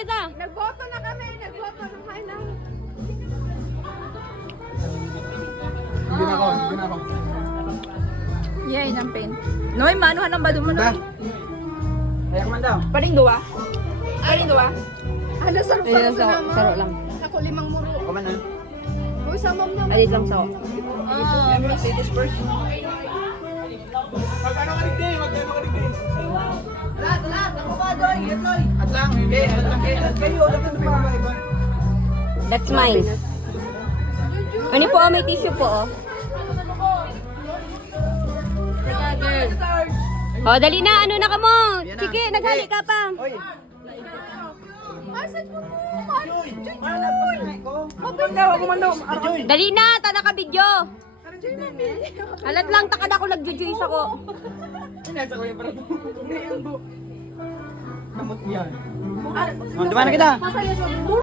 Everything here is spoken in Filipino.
kita. Nagboto na kami. Nagboto ng final. Hindi na ako. Yay, ng pain. Noy, manuhan ang bado mo na. Kaya ka man daw. Paring duwa? Paring duwa? Ano, sarap-sarap sa nama. Saro lang. Ako 5 muro. Ako man ha. Uy, sa mom naman. Alit lang sa Ladies first. Magkano ka rigday? Lahat. Ako ba doy? Itoy. At lang. Hindi. At kayo. Dapat na iba. That's mine. Ano po, may tissue po, oh. Oh, dali na. Ano na ka mo? Sige, naghali ka pa. Oy. Asan mo po? Ano nagpasanay ko? Maganda. Dali na, tana ka video. Alat lang, takad ako nagjujuis ako. Nasa ko yung parang. Kamot yan. Diba na kita?